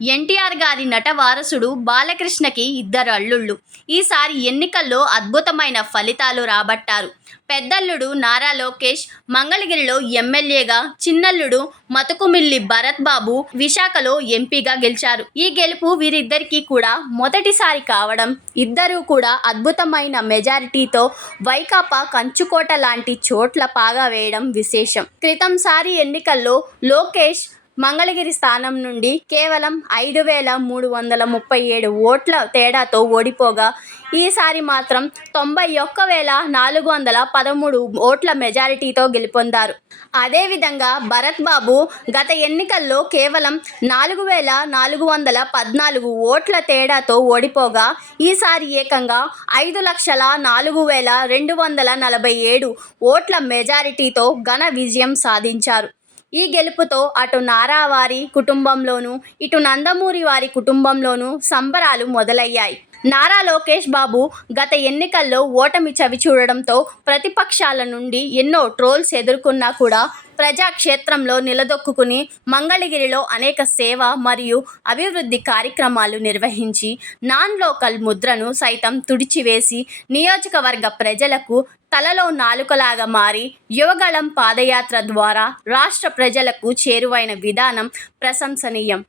ఎన్టీఆర్ గారి నట వారసుడు బాలకృష్ణకి ఇద్దరు అల్లుళ్ళు. ఈసారి ఎన్నికల్లో అద్భుతమైన ఫలితాలు రాబట్టారు. పెద్దల్లుడు నారా లోకేష్ మంగళగిరిలో ఎమ్మెల్యేగా చిన్నల్లుడు మతుకుమిల్లి భరత్ బాబు విశాఖలో ఎంపీగా గెలిచారు. ఈ గెలుపు వీరిద్దరికీ కూడా మొదటిసారి కావడం ఇద్దరూ కూడా అద్భుతమైన మెజారిటీతో వైకాపా కంచుకోట లాంటి చోట్ల పాగా వేయడం విశేషం. క్రితంసారి ఎన్నికల్లో లోకేష్ మంగళగిరి స్థానం నుండి కేవలం ఐదు వేల మూడు వందల ముప్పై ఏడు ఓట్ల తేడాతో ఓడిపోగా ఈసారి మాత్రం తొంభై ఒక్క వేల నాలుగు వందల పదమూడు ఓట్ల మెజారిటీతో గెలుపొందారు. అదేవిధంగా భరత్ బాబు గత ఎన్నికల్లో కేవలం నాలుగు వేల నాలుగు వందల పద్నాలుగు ఓట్ల తేడాతో ఓడిపోగా ఈసారి ఏకంగా ఐదు లక్షల నాలుగు వేల రెండు వందల నలభై ఏడు ఓట్ల మెజారిటీతో ఘన విజయం సాధించారు. ఈ గెలుపుతో అటు నారా వారి కుటుంబంలోనూ ఇటు నందమూరి వారి కుటుంబంలోనూ సంబరాలు మొదలయ్యాయి. నారా లోకేష్ బాబు గత ఎన్నికల్లో ఓటమి చవి చూడడంతో ప్రతిపక్షాల నుండి ఎన్నో ట్రోల్స్ ఎదుర్కొన్నా కూడా ప్రజాక్షేత్రంలో నిలదొక్కుని మంగళగిరిలో అనేక సేవ మరియు అభివృద్ధి కార్యక్రమాలు నిర్వహించి నాన్ లోకల్ ముద్రను సైతం తుడిచివేసి నియోజకవర్గ ప్రజలకు తలలో నాలుకలాగా మారి యువగళం పాదయాత్ర ద్వారా రాష్ట్ర ప్రజలకు చేరువైన విధానం ప్రశంసనీయం.